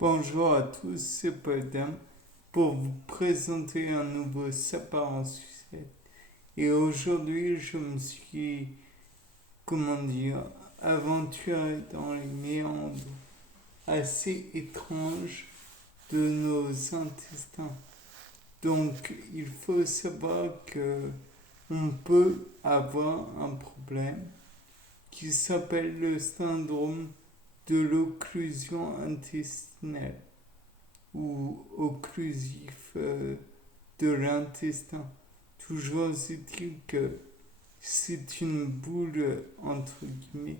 Bonjour à tous, c'est Paul Dam pour vous présenter un nouveau sapin en sucette. Et aujourd'hui, je me suis, comment dire, aventuré dans les méandres assez étranges de nos intestins. Donc, il faut savoir que on peut avoir un problème qui s'appelle le syndrome de l'occlusion intestinale ou occlusif de l'intestin. Toujours est-il que c'est une boule, entre guillemets,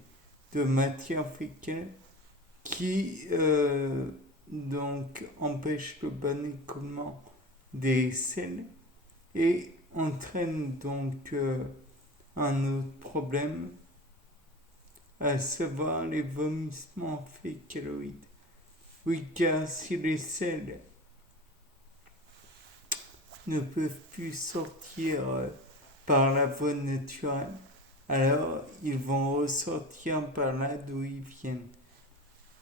de matière fécale qui donc empêche le bon écoulement des selles et entraîne donc un autre problème, à savoir les vomissements fécaloïdes. Oui, car si les selles ne peuvent plus sortir par la voie naturelle, alors ils vont ressortir par là d'où ils viennent.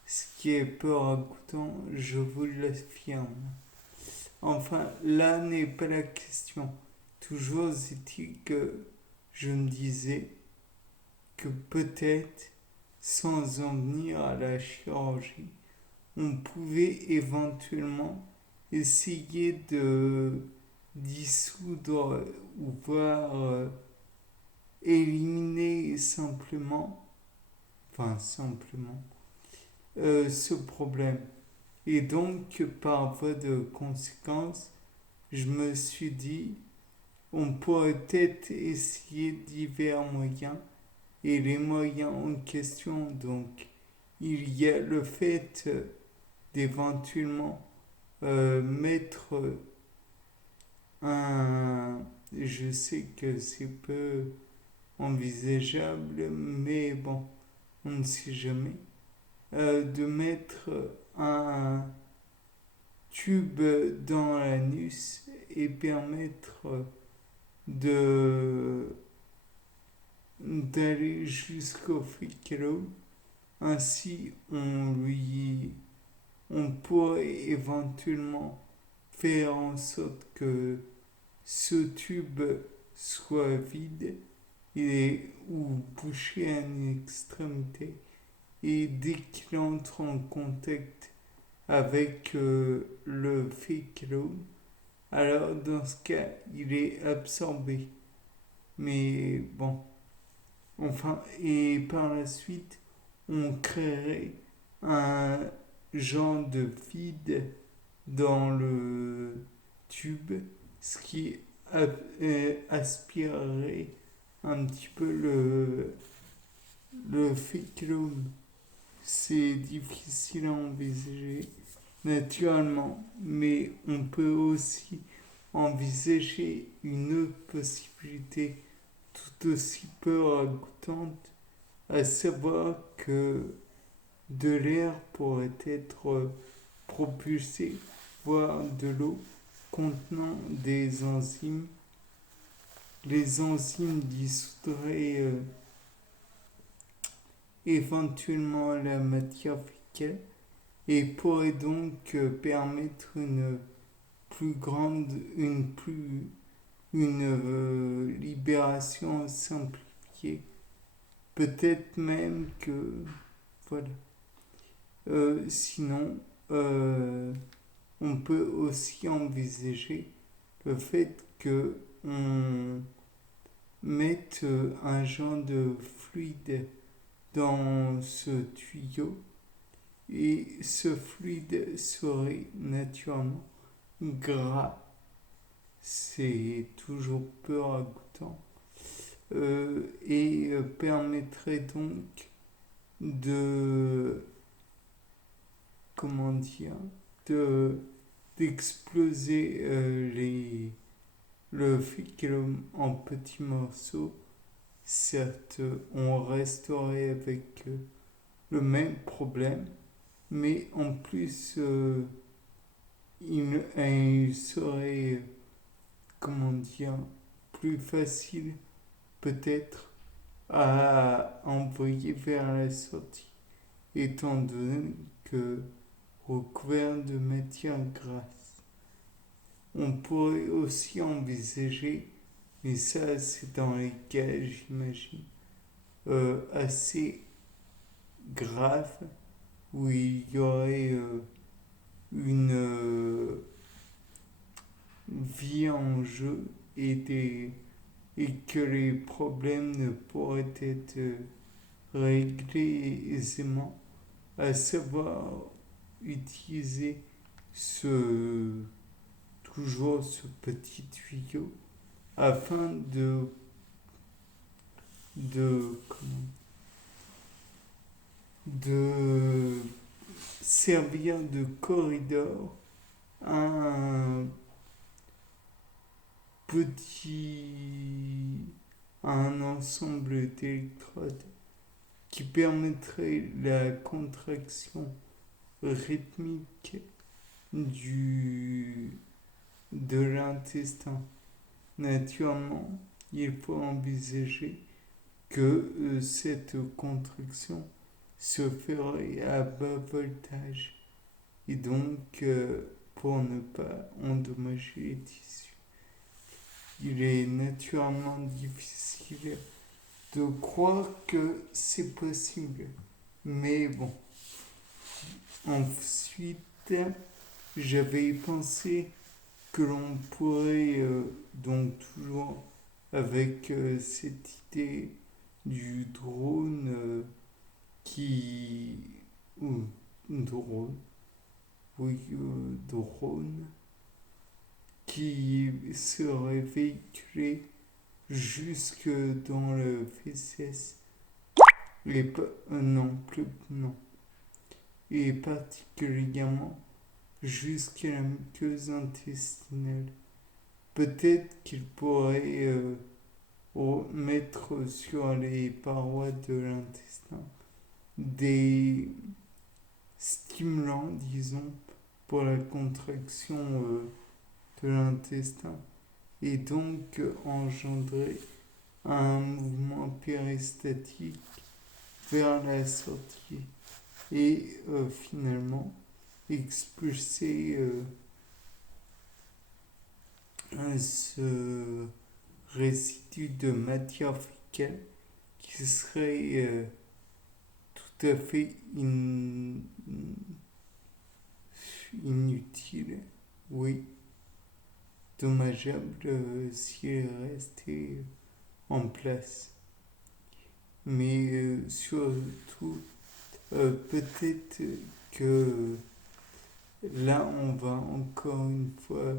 Ce qui est peu ragoûtant, je vous l'affirme. Enfin, là n'est pas la question. Toujours est-il que je me disais que peut-être, sans en venir à la chirurgie, on pouvait éventuellement essayer de dissoudre ou voir éliminer simplement ce problème. Et donc, par voie de conséquence, je me suis dit, on pourrait peut-être essayer divers moyens. Et les moyens en question, donc, il y a le fait d'éventuellement mettre un... Je sais que c'est peu envisageable, mais bon, on ne sait jamais. De mettre un tube dans l'anus et permettre de d'aller jusqu'au fécalo. Ainsi, on pourrait éventuellement faire en sorte que ce tube soit vide ou bouché à une extrémité. Et dès qu'il entre en contact avec le fécalo, alors dans ce cas, il est absorbé. Mais bon, enfin, et par la suite, on créerait un genre de vide dans le tube, ce qui aspirerait un petit peu le féculum. C'est difficile à envisager naturellement, mais on peut aussi envisager une autre possibilité tout aussi peu ragoûtante, à savoir que de l'air pourrait être propulsé, voire de l'eau contenant des enzymes. Les enzymes dissoudraient éventuellement la matière fécale et pourraient donc permettre une libération simplifiée. Peut-être même que voilà. Sinon, on peut aussi envisager le fait que on mette un genre de fluide dans ce tuyau et ce fluide serait naturellement gras. C'est toujours peu ragoûtant et permettrait donc de, comment dire, de d'exploser le féculum en petits morceaux. Certes, on resterait avec le même problème, mais en plus, il serait, comment dire, plus facile peut-être à envoyer vers la sortie, étant donné que recouverts de matière grasse. On pourrait aussi envisager, et ça c'est dans les cas j'imagine, assez graves, où il y aurait une vie en jeu et que les problèmes ne pourraient être réglés aisément, à savoir utiliser toujours ce petit tuyau afin de, de servir de corridor à un petit, à un ensemble d'électrodes qui permettrait la contraction rythmique de l'intestin. Naturellement, il faut envisager que cette contraction se ferait à bas voltage et donc pour ne pas endommager les tissus. Il est naturellement difficile de croire que c'est possible, mais bon. Ensuite, j'avais pensé que l'on pourrait, donc toujours avec cette idée du drone qui... ou drone, oui, drone, qui serait véhiculé jusque dans le FSS. Non, plus, non. Et particulièrement jusqu'à la muqueuse intestinale. Peut-être qu'il pourrait mettre sur les parois de l'intestin des stimulants, disons, pour la contraction de l'intestin et donc engendrer un mouvement péristatique vers la sortie et finalement expulser ce résidu de matière fécale qui serait tout à fait inutile, oui, dommageable s'il restait en place. Mais surtout, peut-être que là, on va encore une fois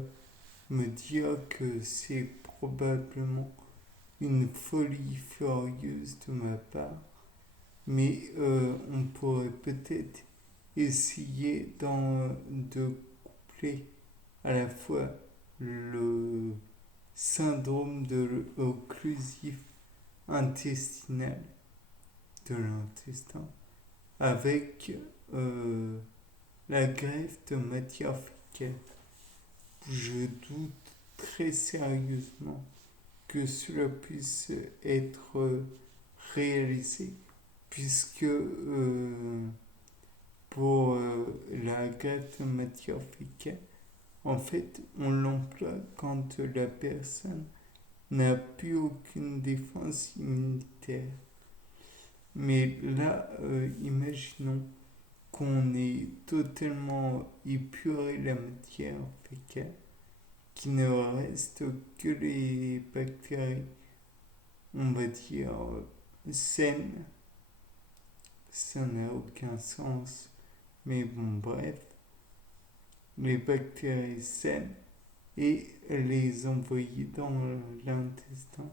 me dire que c'est probablement une folie furieuse de ma part, mais on pourrait peut-être essayer de coupler à la fois le syndrome de l'occlusif intestinal de l'intestin avec la greffe de matière fécale. Je doute très sérieusement que cela puisse être réalisé puisque pour la greffe de matière fécale, en fait, on l'emploie quand la personne n'a plus aucune défense immunitaire. Mais là, imaginons qu'on ait totalement épuré la matière fécale, qu'il ne reste que les bactéries, on va dire, saines. Ça n'a aucun sens. Mais bon, bref, les bactéries saines et les envoyer dans l'intestin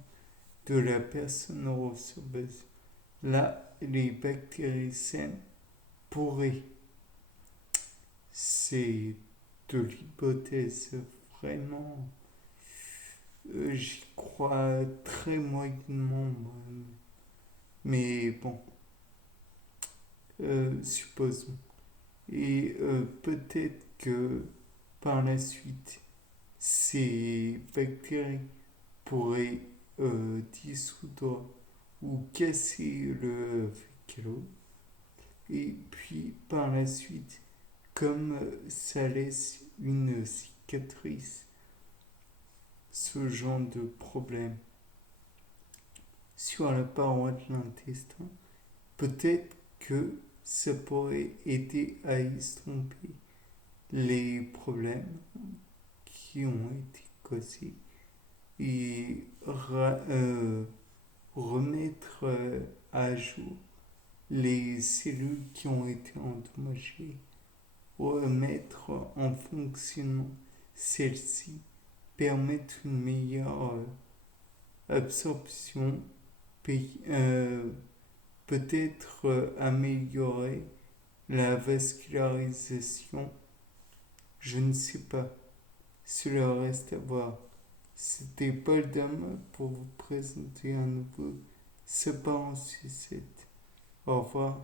de la personne receveuse. Là, les bactéries saines pourraient, c'est de l'hypothèse vraiment, j'y crois très moyennement, mais bon, supposons. Et peut-être que par la suite, ces bactéries pourraient dissoudre ou casser le fécalo. Et puis par la suite, comme ça laisse une cicatrice, ce genre de problème sur la paroi de l'intestin, peut-être que ça pourrait aider à estomper les problèmes qui ont été causés et remettre à jour les cellules qui ont été endommagées, remettre en fonctionnement celles-ci, permettre une meilleure absorption, peut-être améliorer la vascularisation, je ne sais pas, cela reste à voir. C'était Paul Dame pour vous présenter un nouveau Sapin en sucette. Au revoir.